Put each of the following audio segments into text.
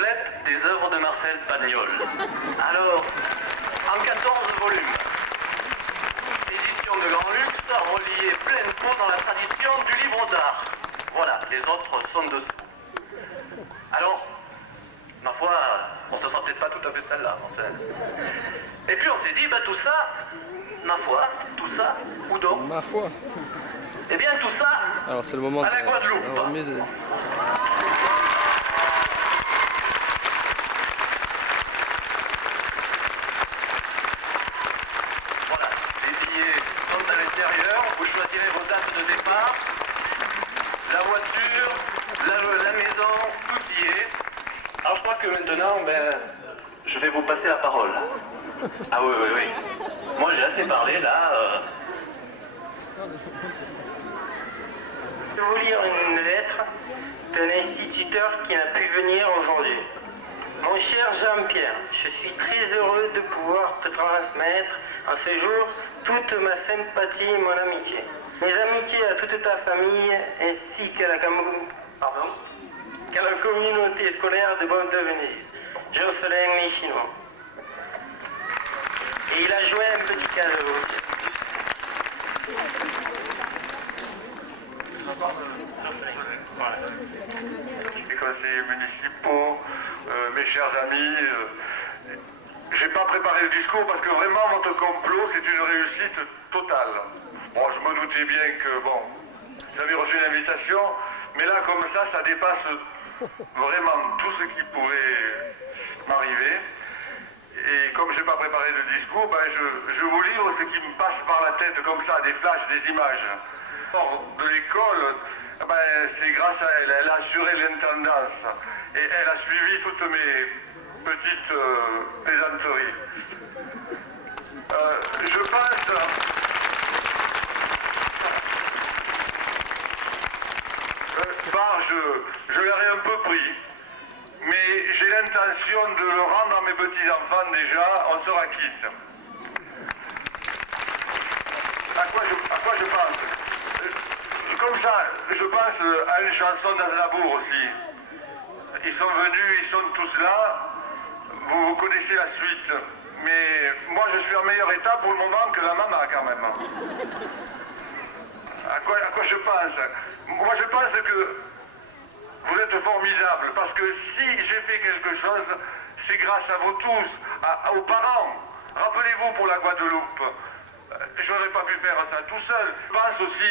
complète des œuvres de Marcel Pagnol. Alors, en 14 volumes, édition de grand luxe, reliée plein pot dans la tradition du livre d'art. Voilà, les autres sont dessous. Alors, ma foi, on se sent peut-être pas tout à fait celle-là. Et puis on s'est dit, tout ça, ma foi, tout ça, où donc? Ma foi. Eh bien tout ça, alors c'est le moment à la Guadeloupe. Voilà, les billets sont à l'intérieur, vous choisirez vos dates de départ, la voiture, la maison, tout y est. Alors je crois que maintenant, je vais vous passer la parole. Ah oui, oui, oui. Moi j'ai assez parlé là. Je vais vous lire une lettre d'un instituteur qui n'a pu venir aujourd'hui. Mon cher Jean-Pierre, je suis très heureux de pouvoir te transmettre en ce jour toute ma sympathie et mon amitié. Mes amitiés à toute ta famille ainsi qu'à la communauté scolaire de Bob de Venise. Jocelyn Michino. Et il a joué un petit cadeau. Les conseillers municipaux, mes chers amis, j'ai pas préparé le discours parce que vraiment votre complot c'est une réussite totale. Bon, je me doutais bien que j'avais reçu l'invitation, mais là comme ça dépasse vraiment tout ce qui pouvait m'arriver. Et comme j'ai pas préparé de discours, je vous livre ce qui me passe par la tête comme ça, des flashs, des images. De l'école, c'est grâce à elle, elle a assuré l'intendance et elle a suivi toutes mes petites plaisanteries. Je pense... je l'aurais un peu pris, mais j'ai l'intention de le rendre à mes petits-enfants déjà, on sera quitte. À quoi je pense? Comme ça, je pense à une chanson d'Aznavour aussi. Ils sont venus, ils sont tous là, vous connaissez la suite. Mais moi je suis en meilleur état pour le moment que la maman quand même. À quoi je pense? Moi je pense que vous êtes formidables parce que si j'ai fait quelque chose, c'est grâce à vous tous, aux parents. Rappelez-vous pour la Guadeloupe, je n'aurais pas pu faire ça tout seul. Je pense aussi,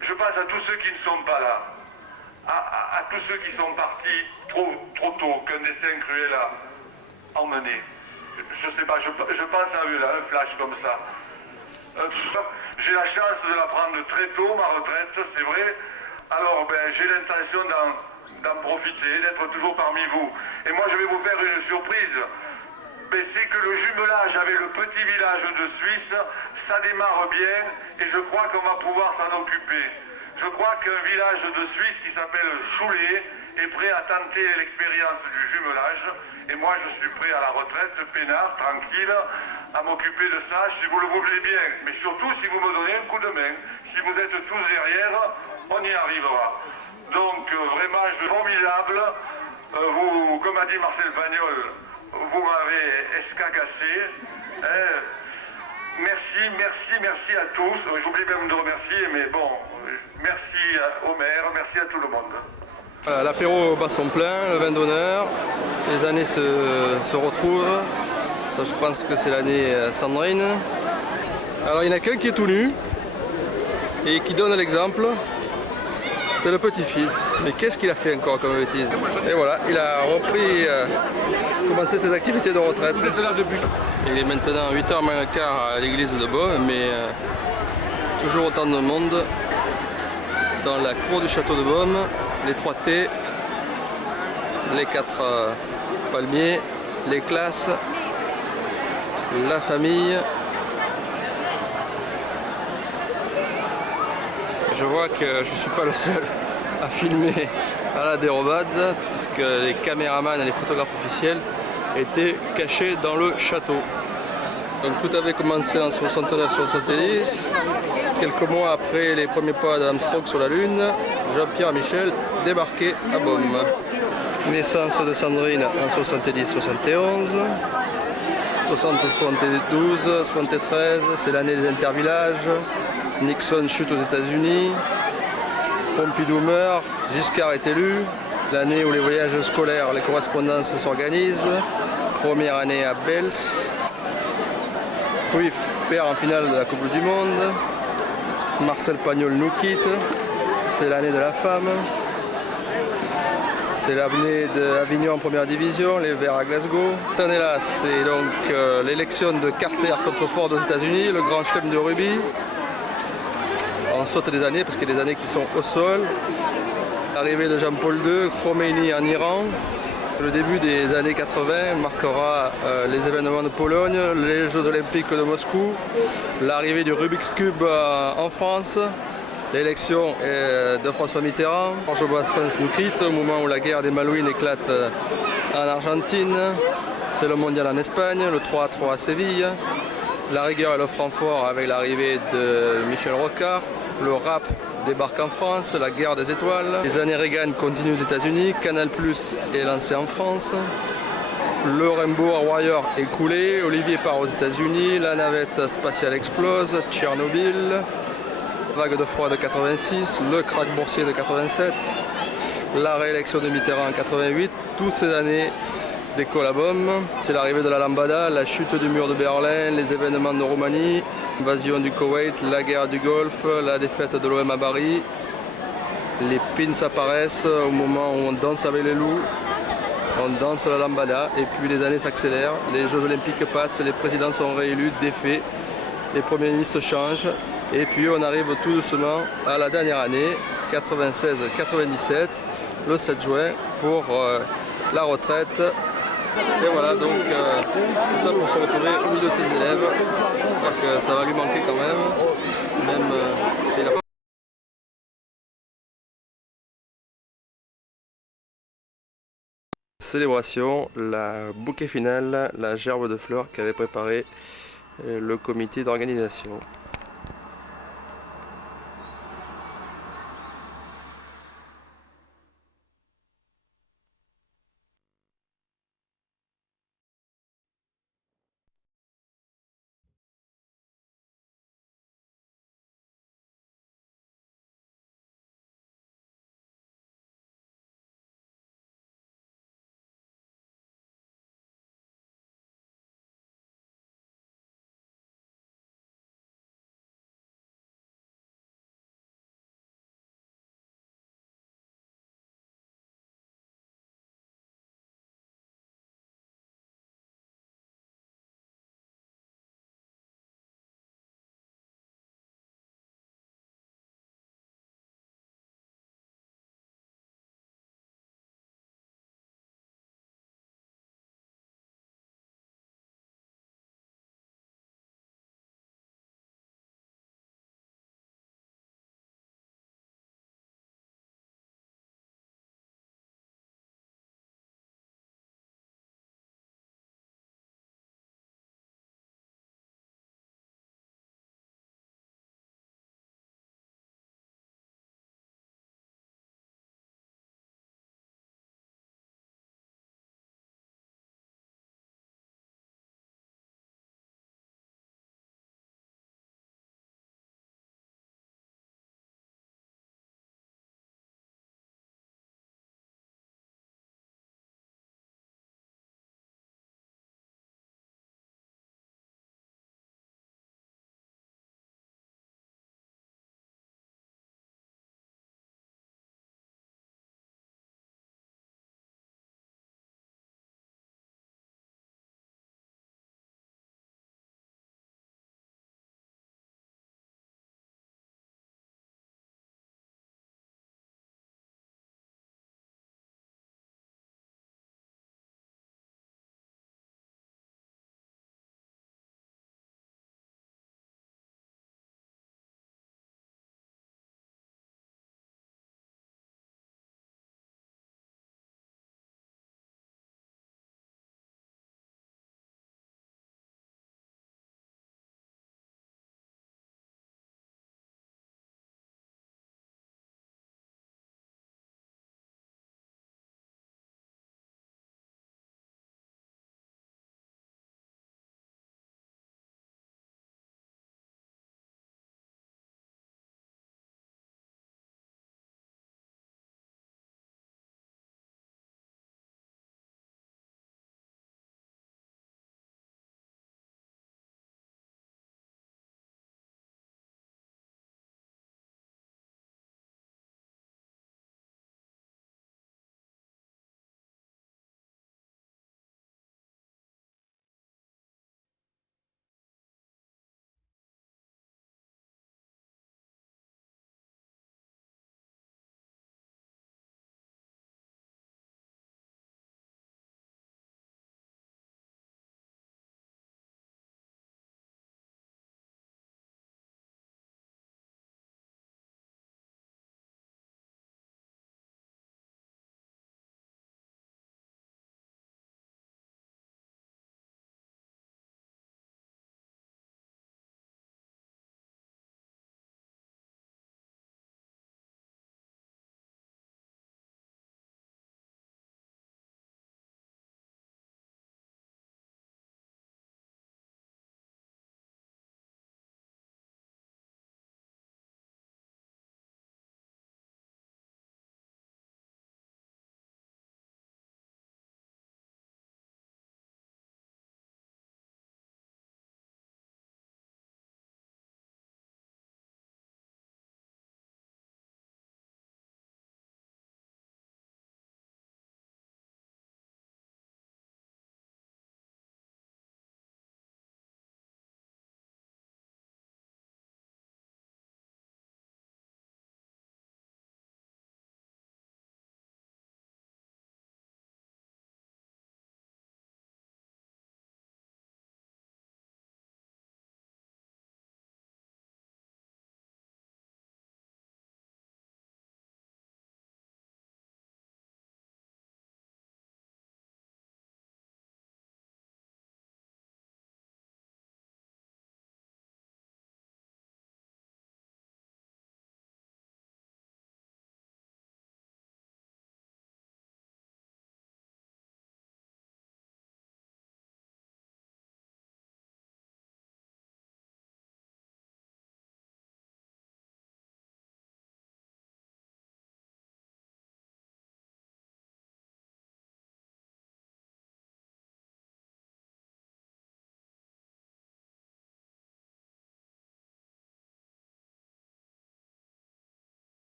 je pense à tous ceux qui ne sont pas là, à tous ceux qui sont partis trop tôt, qu'un destin cruel a emmené. Je sais pas, je pense à eux là, un flash comme ça. J'ai la chance de la prendre très tôt, ma retraite, c'est vrai. Alors j'ai l'intention d'en profiter, d'être toujours parmi vous. Et moi je vais vous faire une surprise. C'est que le jumelage avec le petit village de Suisse, ça démarre bien et je crois qu'on va pouvoir s'en occuper. Je crois qu'un village de Suisse qui s'appelle Choulet est prêt à tenter l'expérience du jumelage. Et moi je suis prêt à la retraite, peinard, tranquille, à m'occuper de ça si vous le voulez bien. Mais surtout si vous me donnez un coup de main. Si vous êtes tous derrière, on y arrivera. Donc vraiment, formidable. Vous, comme a dit Marcel Pagnol, vous m'avez escagassé. Merci à tous. J'oublie même de remercier, mais bon, merci au maire, merci à tout le monde. Voilà, l'apéro bat son plein, le vin d'honneur, les années se retrouvent. Ça, je pense que c'est l'année Sandrine. Alors il y en a qu'un qui est tout nu et qui donne l'exemple. C'est le petit-fils. Mais qu'est-ce qu'il a fait encore comme bêtise? Et voilà, il a repris, commencé ses activités de retraite. Il est maintenant 8h moins le quart à l'église de Beaume, mais toujours autant de monde dans la cour du château de Beaume, les 3 T, les 4 palmiers, les classes, la famille. Je vois que je ne suis pas le seul à filmer à la dérobade, puisque les caméramans et les photographes officiels étaient cachés dans le château. Donc tout avait commencé en 69-70, quelques mois après les premiers pas d'Armstrong sur la Lune, Jean-Pierre et Michel débarquaient à Beaume. Naissance de Sandrine en 70-71. 60-72, 73, c'est l'année des intervillages. Nixon chute aux États-Unis. Pompidou meurt, Giscard est élu. L'année où les voyages scolaires, les correspondances s'organisent. Première année à Bels. Cruyff perd en finale de la Coupe du Monde. Marcel Pagnol nous quitte. C'est l'année de la femme. C'est l'année d'Avignon en première division, les Verts à Glasgow. Cette année-là, c'est donc l'élection de Carter contre Ford aux États-Unis, le grand chelem de rugby. On saute des années parce qu'il y a des années qui sont au sol. L'arrivée de Jean-Paul II, Khomeini en Iran. Le début des années 80 marquera les événements de Pologne, les Jeux Olympiques de Moscou, l'arrivée du Rubik's Cube en France. L'élection de François Mitterrand. Georges Brassens nous quitte au moment où la guerre des Malouines éclate en Argentine. C'est le mondial en Espagne, le 3-3 à Séville. La rigueur et le Francfort avec l'arrivée de Michel Rocard. Le rap débarque en France, la guerre des étoiles. Les années Reagan continuent aux États-Unis. Canal+ est lancé en France. Le Rainbow Warrior est coulé. Olivier part aux États-Unis. La navette spatiale explose. Tchernobyl. Vague de froid de 86, le krach boursier de 87, la réélection de Mitterrand en 88, toutes ces années d'école à bombe. C'est l'arrivée de la lambada, la chute du mur de Berlin, les événements de Roumanie, l'invasion du Koweït, la guerre du Golfe, la défaite de l'OM à Bari. Les pins apparaissent au moment où on danse avec les loups, on danse la lambada et puis les années s'accélèrent, les Jeux Olympiques passent, les présidents sont réélus, défaits, les premiers ministres changent. Et puis on arrive tout doucement à la dernière année, 96-97, le 7 juin, pour la retraite. Et voilà, donc tout ça pour se retrouver au milieu de ses élèves. Je crois que ça va lui manquer quand même s'il a pas... Célébration, la bouquet final, la gerbe de fleurs qu'avait préparé le comité d'organisation.